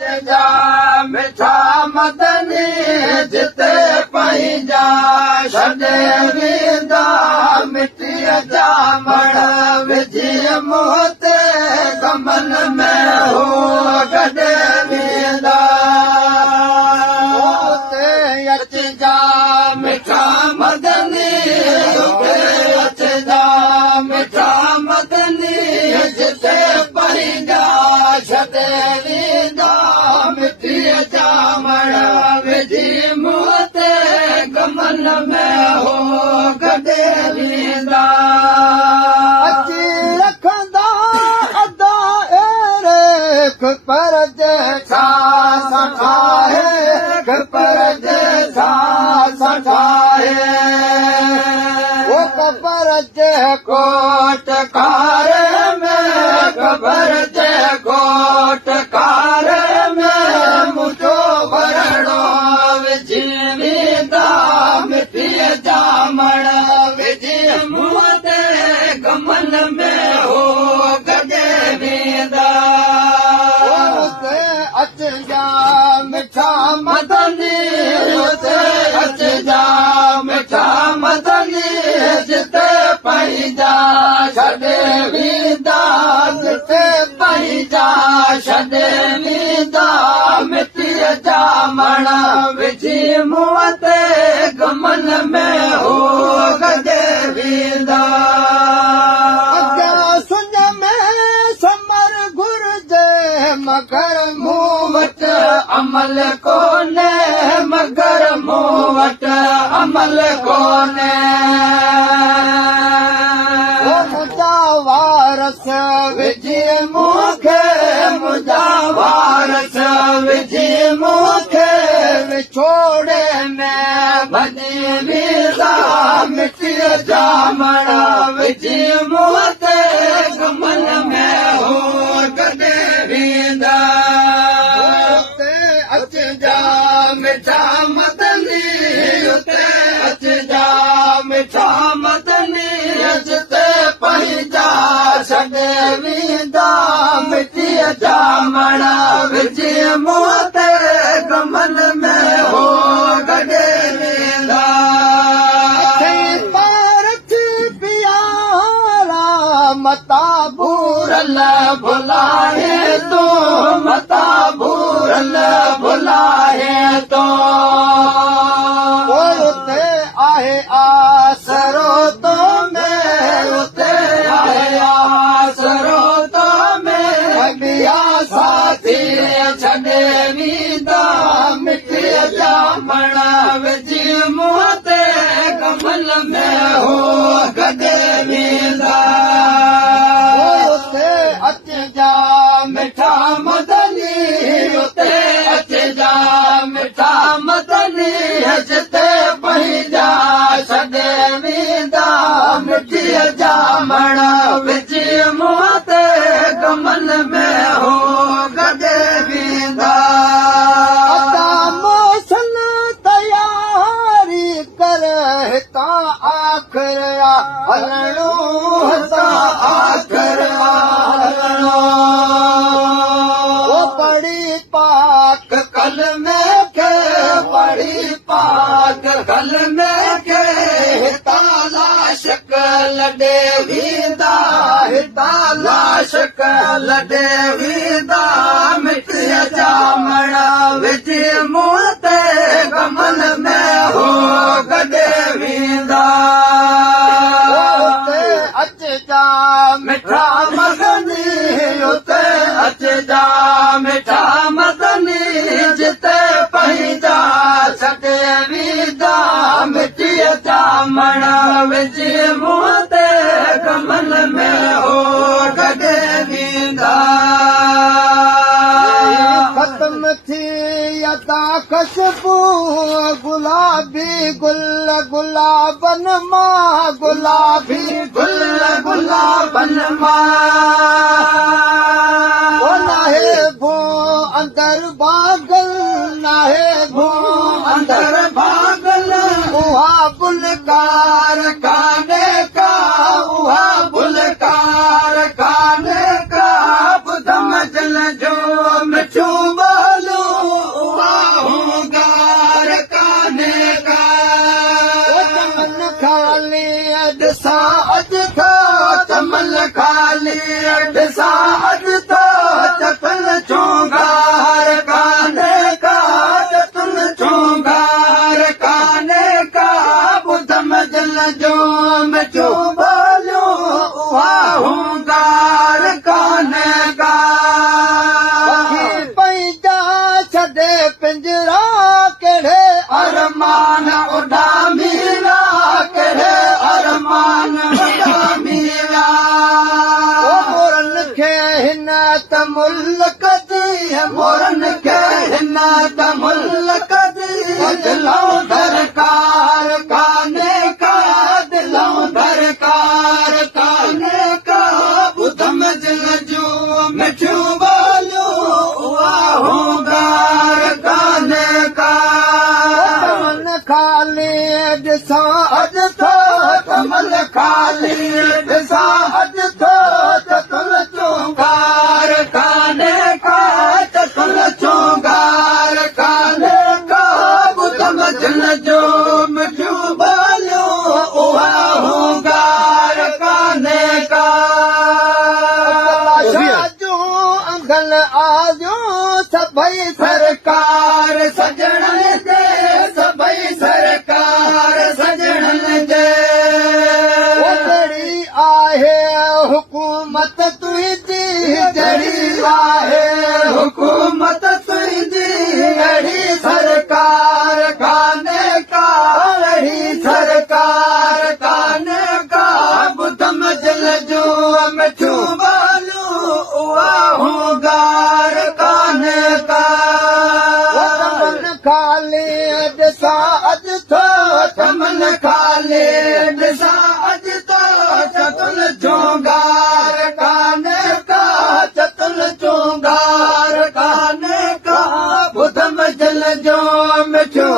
जा मिठा मदनी जिते पंहिंजा छॾे वेंदा मिटीअ जा मण विझी मुंहं ते कमल में हो गॾे वेंदा अचजा मिठा मदनी अचजा मिठा मदनी जिते पंहिंजा छॾे वेंदा मिटीअ जा मण विझी मुंहं ते कमल में हो गॾे वेंदा अची रखंदा अदा एरे पर जैसा सठाए पर जैसा सठाए वो कबर जे कोट कार में कबर जे कोट कार में मुझो भरणो विझी वेंदा मिटीअ जा मण विझी मुंहं ते कमल में हो गॾे वेंदा अचजा मिठा मदनी अचजा मिठा मदनी जिते पंहिंजा छॾे वेंदा जिते पंहिंजा छॾे वेंदा मिटीअ जा मण विझी मुंहं ते कमल में हो गॾे वेंदा सुञ में समर घुर्जे मगर मूं वटि अमल कोन्हे मगर मूं वटि अमल कोन्हे मुंहिंजा वारस विझी मूंखे मुंहिंजा वारस विझी मूंखे विछोड़े में भॼी वेंदा मिटीअ जा मण विझी मुंहं ते कमल में हो गॾे वेंदा अचजा मिठा मदनी उते अचजा मिठा मदनी जिते पंहिंजा छॾे वेंदा मिटीअ जा मण विझी मुंहं ते कमल में हो गॾे वेंदा मता भूरल भुलाए तो मता भूरल भुलाए तो उते आहे आसरो तो में उते आहे आसरो तो में बिया साथी छॾे वेंदा मिटीअ जा मण विझी मुंहं ते कमल में हो गॾे वेंदा अचजा मिठा मदनी उते अचजा मिठा मदनी जिते पंहिंजा छॾे वेंदा मिटीअ जा मण विझी मुंहं ते कमल में हो गॾे वेंदा मौसल तयारी कर हितां आख़िर हलणो हितां आख़िर पढ़ी पाक कल में के पढ़ी पाक कल में के हितां लाशक लॾे वेंदा हितां लाशक लॾे वेंदा मिटीअ जा मण विझी मुंहं ते कमल में हो गॾे वेंदा अचजा मिठा मदनी उते अचजा मिठा मदनी जिते पंहिंजा छॾे वेंदा मिटीअ जा मण विझी मुंहं ते कमल में हो गॾे वेंदा ख़त्म थी अदा खुशबू गुलाबी गुल गुलाबन मां गुलाबी गुल गुलाबन मां नाहे भो अंदर बागल नाहे भो अंदर बागल उहा बुलकार काने का उहा बुलकार काने का बुधम जल जो मिठो ॾिसां अॼु त चतुल चोंगार काने का चतुल चोंगार काने का ॿुध मजल जो मिठो ॿोलियो उहा होंगार काने का पंहिंजा छॾे पिंजरा कहिड़े अरमान उॾामीरा कहिड़े अरमान उॾामीरा मोरनि खे हिन त मुल्क दी मोरनि खे हिन त मुल्क दी दिलों दरकार काने का दिलों दरकार काने का ॿुध मजल जो मिठो ॿोलियो उहा होंगार काने का कमल खाली ॾिसां अॼु थो कमल खाली ॾिसां अॼु थो चतुल चोंगार काने का चतुल चोंगार काने का ॿुध मजल जो मिठो ॿोलियो उहा होंगार काने का अंगल आजो सभई सरकार सजणन जे सभई सरकार सजणन जे जड़ी आहे हुकूमत तुंहिंजी जड़ी आहे हुकूमत तुंहिंजी अहिड़ी सरकार काने का अहिड़ी सरकार काने का ॿुध मजल जो मिठो ॿोलियो उहा होंगार काने का कमल खाली ॾिसां अॼु थो कमल खाली ॾिसां अॼु थो चतुल चोंगार काने का चतुल चोंगार काने का ॿुध मजल जो मिठो